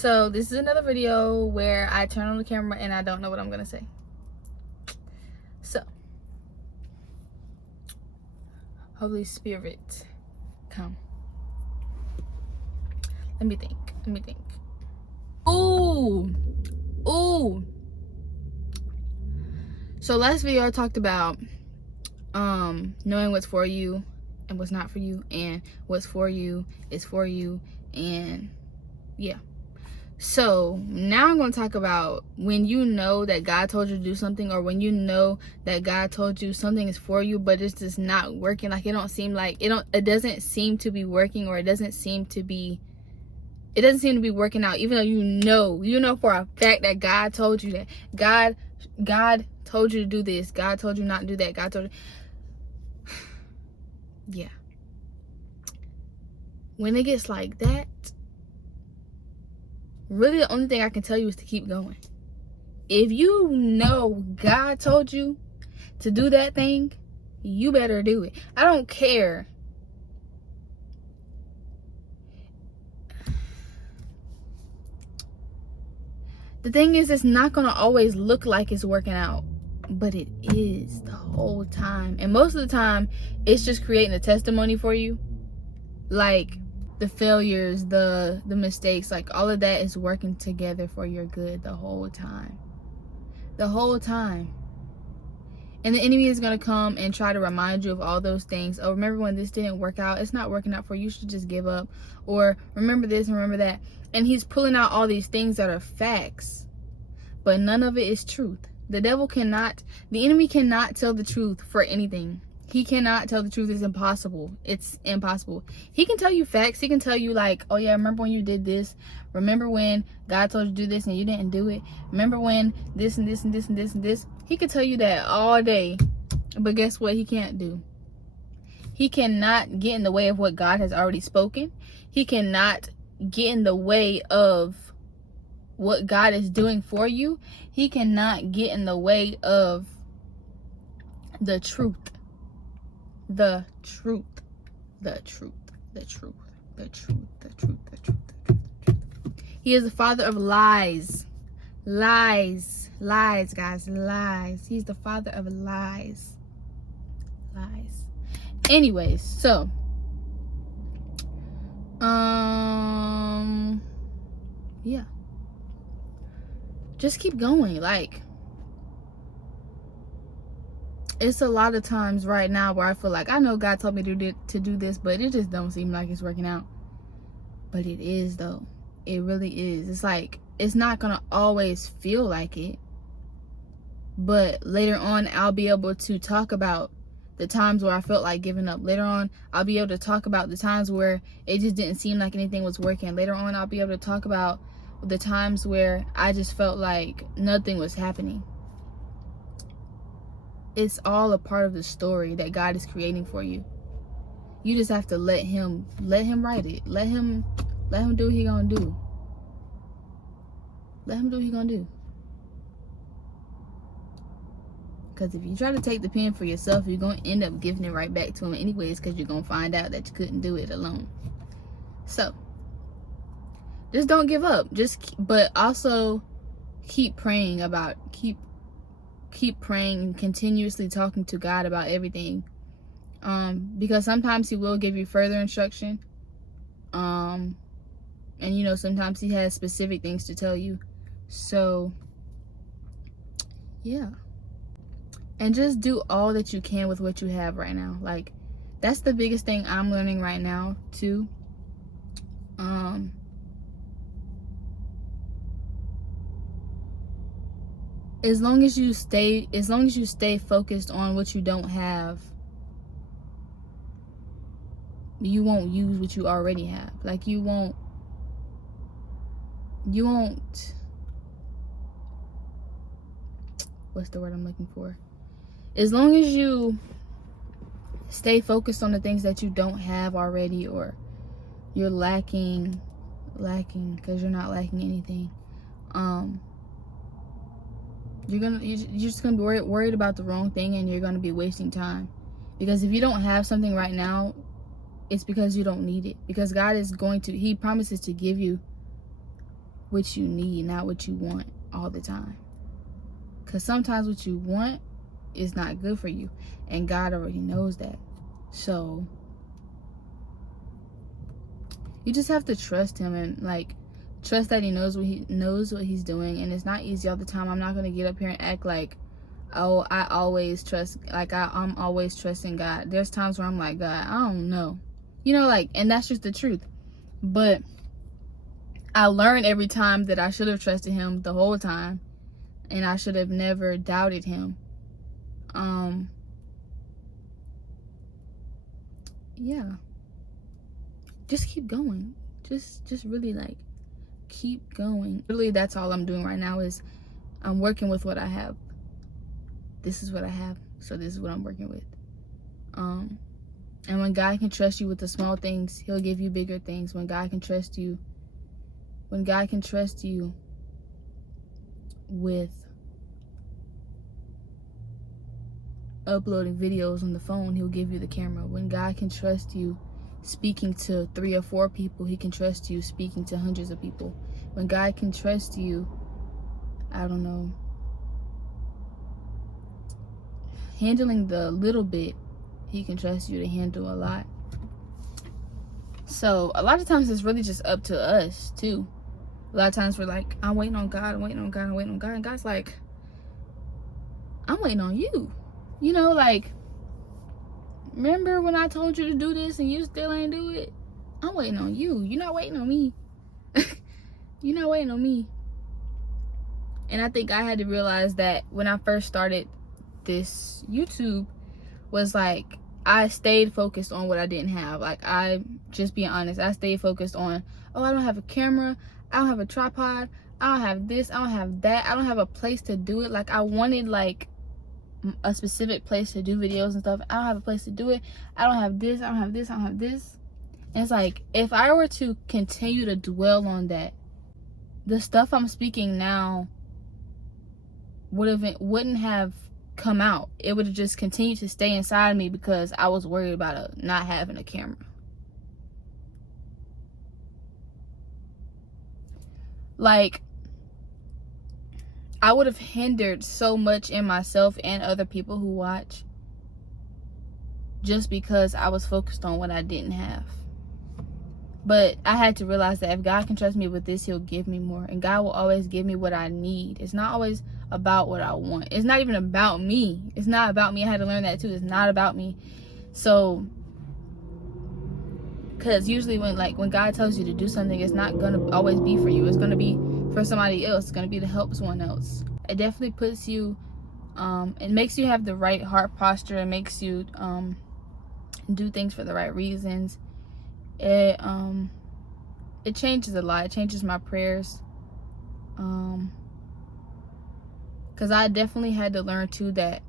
So this is another video where I turn on the camera and I don't know what I'm gonna say. So, Holy Spirit, come. Let me think. Ooh. So last video I talked about knowing what's for you and what's not for you, and what's for you is for you, and yeah. So now I'm going to talk about when you know that God told you to do something, or when you know that God told you something is for you, but it's just not working. Like it doesn't seem to be working, or it doesn't seem to be working out, even though you know for a fact that God told you that. God told you to do this. God told you not to do that. God told you. Yeah. When it gets like that, really the only thing I can tell you is to keep going. If you know God told you to do that thing, you better do it. I don't care. The thing is, it's not going to always look like it's working out, but it is the whole time. And most of the time, it's just creating a testimony for you. Like the failures, the mistakes, like all of that is working together for your good the whole time. The whole time. And the enemy is going to come and try to remind you of all those things. Oh, remember when this didn't work out? It's not working out for you. You should just give up. Or remember this and remember that. And he's pulling out all these things that are facts. But none of it is truth. The enemy cannot tell the truth for anything. He cannot tell the truth. It's impossible. It's impossible. He can tell you facts. He can tell you like, oh yeah, remember when you did this? Remember when God told you to do this and you didn't do it? Remember when this and this and this and this and this? He can tell you that all day. But guess what he can't do? He cannot get in the way of what God has already spoken. He cannot get in the way of what God is doing for you. He cannot get in the way of the truth. The truth. He is the father of lies. Lies, guys, lies. He's the father of lies. Anyways, so yeah, just keep going. Like, it's a lot of times right now where I feel like I know God told me to do this, but it just don't seem like it's working out. But it is, though. It really is. It's like, it's not gonna always feel like it, but later on I'll be able to talk about the times where I felt like giving up. Later on I'll be able to talk about the times where it just didn't seem like anything was working. Later on I'll be able to talk about the times where I just felt like nothing was happening. It's all a part of the story that God is creating for you. You just have to let him write it. Let him do what he gonna do. Let him do what he gonna do. Because if you try to take the pen for yourself, you're gonna end up giving it right back to him anyways, because you're gonna find out that you couldn't do it alone. So just don't give up. But also keep praying about keep praying and continuously talking to God about everything, because sometimes he will give you further instruction, and you know, sometimes he has specific things to tell you. So yeah, and just do all that you can with what you have right now. Like, that's the biggest thing I'm learning right now too. As long as you stay focused on what you don't have, you won't use what you already have. Like, you won't what's the word I'm looking for? As long as you stay focused on the things that you don't have already, or you're lacking because you're not lacking anything, you're just gonna be worried about the wrong thing, and you're gonna be wasting time. Because if you don't have something right now, it's because you don't need it. Because God is he promises to give you what you need, not what you want all the time. Because sometimes what you want is not good for you, and God already knows that. So you just have to trust him, and like trust that he knows what he's doing. And it's not easy all the time. I'm not gonna get up here and act like, oh, I always trust, like I'm always trusting God. There's times where I'm like, God, I don't know, you know, like, and that's just the truth. But I learned every time that I should have trusted him the whole time, and I should have never doubted him. Yeah, just keep going. Just really like keep going. Really, that's all I'm doing right now is I'm working with what I have. This is what I have, so this is what I'm working with. And when God can trust you with the small things, he'll give you bigger things. When God can trust you with uploading videos on the phone, he'll give you the camera. When God can trust you speaking to 3 or 4 people, he can trust you speaking to hundreds of people. When God can trust you, I don't know, handling the little bit, he can trust you to handle a lot. So a lot of times it's really just up to us too. A lot of times we're like, I'm waiting on God, I'm waiting on God, I'm waiting on God. And God's like, I'm waiting on you. You know, like, remember when I told you to do this and you still ain't do it? I'm waiting on you. You're not waiting on me. You're not waiting on me. And I think I had to realize that when I first started this YouTube, was like, I stayed focused on what I didn't have. Like, I just being honest, I stayed focused on, oh, I don't have a camera, I don't have a tripod, I don't have this, I don't have that, I don't have a place to do it. Like, I wanted like a specific place to do videos and stuff. I don't have a place to do it. I don't have this, I don't have this, I don't have this. And it's like, if I were to continue to dwell on that, the stuff I'm speaking now wouldn't have come out. It would have just continued to stay inside me because I was worried about not having a camera. Like, I would have hindered so much in myself and other people who watch just because I was focused on what I didn't have. But I had to realize that if God can trust me with this, he'll give me more. And God will always give me what I need. It's not always about what I want. It's not even about me. It's not about me. I had to learn that too. It's not about me. So, because usually when God tells you to do something, it's not going to always be for you. It's going to be for somebody else. It's going to be to help someone else. It definitely puts you, it makes you have the right heart posture. It makes you do things for the right reasons. It changes a lot. It changes my prayers. Because I definitely had to learn too that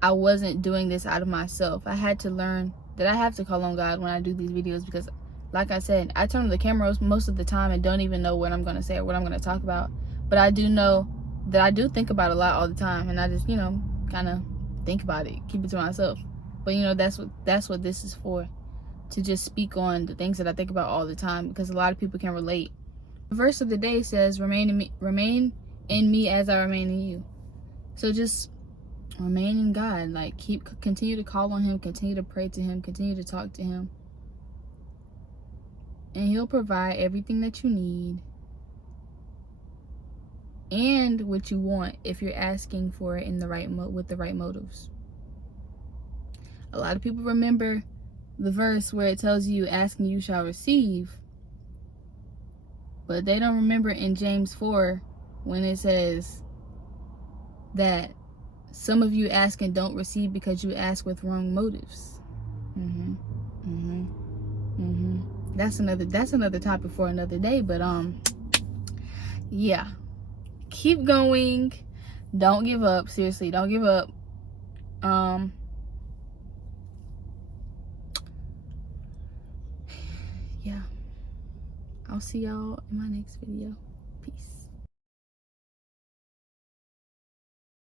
I wasn't doing this out of myself. I had to learn that I have to call on God when I do these videos, because like I said, I turn on the camera most of the time and don't even know what I'm going to say or what I'm going to talk about. But I do know that I do think about it a lot all the time, and I just, you know, kind of think about it, keep it to myself. But you know, that's what this is for, to just speak on the things that I think about all the time, because a lot of people can relate. The verse of the day says, remain in me as I remain in you. So just remain in God. Like, continue to call on him, continue to pray to him, continue to talk to him, and he'll provide everything that you need and what you want if you're asking for it in the right with the right motives. A lot of people remember the verse where it tells you, asking you shall receive, but they don't remember in James 4 when it says that some of you ask and don't receive because you ask with wrong motives. That's another topic for another day. But yeah, keep going. Don't give up. Seriously, don't give up. Yeah, I'll see y'all in my next video.